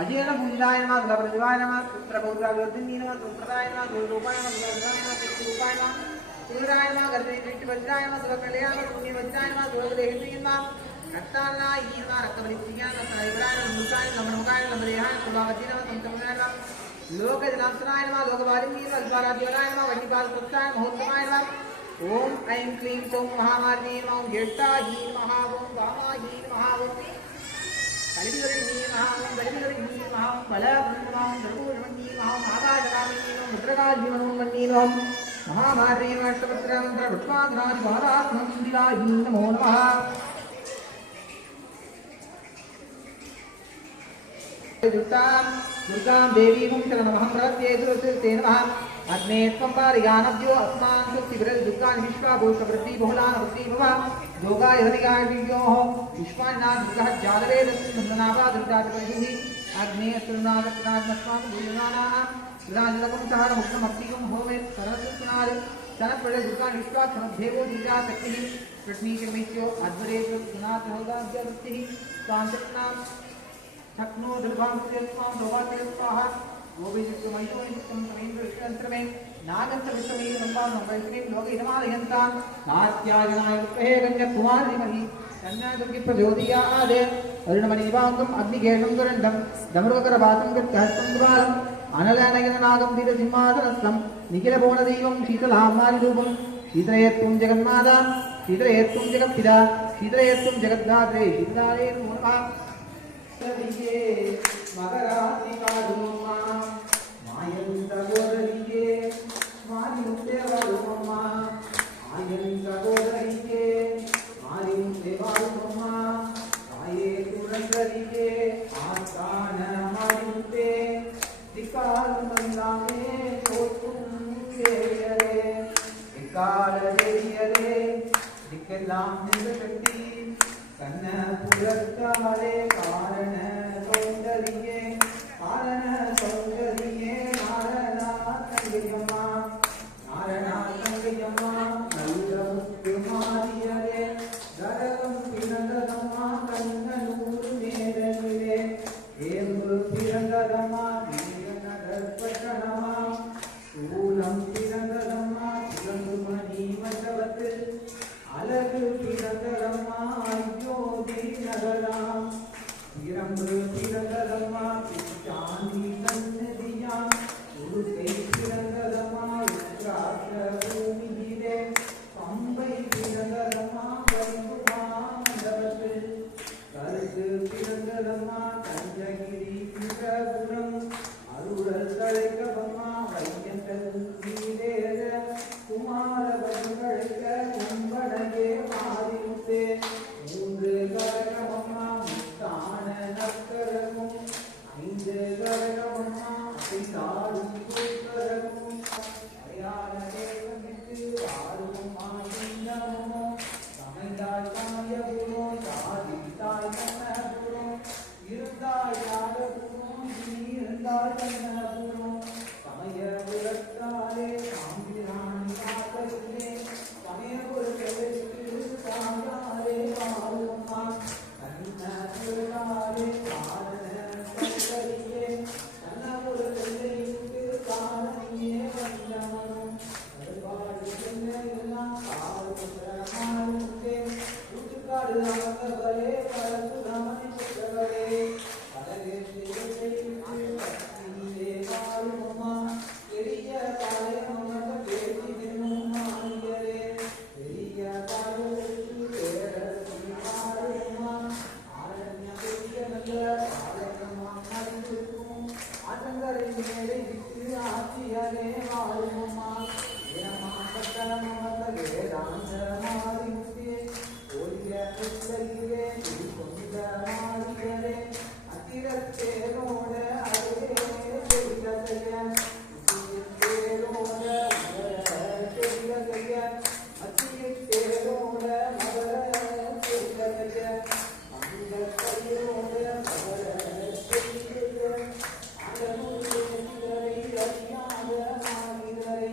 अजयन बुंदाय नमः गबरदिवाय नमः पुत्र पौत्र वर्धिनी नमः सुप्रदाय नमः गुरुरूपाय नमः गुरुरूपाय नमः गुरुरूपाय नमः सूर्याय नमः गर्भे दृष्टि वज्राय नमः सुरकल्याय नमः पुण्य वज्राय नमः सुरगदेहि नमः रक्ताना ईना रक्तवलित्याय नमः सदैवराय नमः मुकाय नमः नमकाय नमः देहाय कुलावती नमः संतमनाय नमः लोकजनासनाय नमः लोकवारिणी नमः अल्पाराध्याय नमः वन्यपाल पुत्राय महोत्तमाय नमः ओम ऐं क्लीं सौं महामार्गे नमः ओम ज्येष्ठायै नमः ओम वामायै नमः ओम कलिविदरिणी नमः ओम बलिविदरिणी नमः ओम बलब्रह्म नमः ओम सर्वोर्वण्ये नमः ओम आकाशगामिनी नमः मुद्रकाजीवनोन्मन्ये नमः महामार्गे नमः अष्टवस्त्रमन्त्र पुष्पाधराज महारात्मन्दिरायै नमो नमः दुर्गां देवीं शरणमहं प्रपद्ये दुर्गते नमः अग्ने त्वं पारयानभ्यो अस्मान् सुस्तिभिरल् दुर्गान् विश्वाघोषवृद्धि बहुलानवृद्धि भव योगाय हरिगाययोः विश्वान्नाथ दुर्गः जातवेदस्मिन् बन्धनाभा दुर्गादिपरिः अग्ने सुरनादस्मान् भूयमानाः सुराजलकं सहर मुक्तमक्तिकं होमेत् सरस्वनाद सनप्रज दुर्गान् विश्वात् समद्धेवो दुर्गा शक्तिः कृष्णीकर्मित्यो अद्वरेषु सुनाथहोदाद्यवृत्तिः कान्तनां शक्नो दुर्भाग्यस्वां दोवात्यस्वाहा गोविंदमयितुं तमेन्द्रविष्णुयन्त्रमे नागन्तविष्णुमे नम्बां नम्बैश्रीं लोकहितमालयन्तां नात्याजनाय विद्महे कन्याकुमारीमहि कन्यादुर्गे प्रचोदयात् अरुणमणिवाङ्गम् अग्निकेशं दुरण्डं दमरुकरपातं गत्यहस्तं द्वारम् अनलनयननागं वीरसिंहासनस्थं निखिलभुवनदैवं शीतलामारिरूपं शीतलयत्वं जगन्माता शीतलयत्वं जगत्पिता शीतलयत्वं जगद्धात्रे शीतलाये नमो नमः सरिये मकरातिकारुमम्मा मायन्तगोदरिये मारिमुत्तेवारुमम्मा मायन्तगोदरिये मारिमुत्तेवारुमम्मा काये तुरंगरिये आस्तान मारिमुत्ते दिक्कालमल्लामे तोत्तुंगेयरे दिक्कालदेयरे दिक्केल्लाम निजशक्ति कन्न पुरत्ताले कारण सौंदर्ये नारणा तंगयम्मा नल्ल मुक्तिमारियरे गरगं पिरंगदम्मा कन्ननूरु नेरनिरे एंबु पिरंगदम्मा वीरनगर्पशनमा शूलं पिरंगदम्मा सुगंधुमणि मशवत् अलगु पिरंगदम्मा अयोध्य नगराम विरंबु पिरंगदम्मा चांदी सन्निधियां उरुते पिरंगदम्मा रुद्राक्ष भूमिहिरे पंबै पिरंगदम्मा वैकुंठमण्डपत् कल्कु पिरंगदम्मा कंजगिरि पिरगुरं अरुळल तळैकवम्मा वैयंतल वीरेर कुमार बंगळैक कुंबडगे मारिमुत्ते மூன்று கரகமம்மா முத்தான நக்கரமும் ஐந்து கரகமம்மா பிதாடும் கூக்கரமும் அயால தேவனுக்கு ஆறும் ஆயினமோ சமைந்தாய் சமயபுரோ சாதித்தாய் கண்ணபுரோ இருந்தாய் யாரபுரோ நீ இருந்தாய் கண்ணபுரோ சமயபுரத்தாலே சாம்பிராணி காத்தருளே சமயபுரத்திற்கு சாயாரே பாரும்மா கண்ணபுரத்தாலே பாரண சங்கரியே கண்ணபுரத்திற்கு காரணியே வந்தமனோ கருவாடு சென்னையெல்லாம் காருமாறுத்தே ஊட்டுக்காடு அமர்ந்தவரே பரசுராமனை பெற்றவரே பலகே ஸ்ரீ பாரும்மா பெரிய பாளையம் அமர்ந்த பேசி நின்னும் மாறியரே பெரிய பாளையத்துக்கு பேரரசி பாரும்மா ஆரண்ய பெரிய நல்ல பாளையமா மறைந்திருக்கும் ஆற்றங்கரை மேலே விட்டு ஆட்சியரே வாழும்மா ஏமாற்றத்தனம் அமர்ந்த வேதாந்த மாறிமுத்தே ஓடிய புத்தகிரே கொண்ட மாறியரே அத்திரத்தேரோட அருகே பெரியதைய அத்தியத்தேரோட பெரியதைய அத்தியத்தேரோட மகர பெரியதைய அந்த கையோட மகர பெரியதைய அகமுறை அறியாத மாறிதரே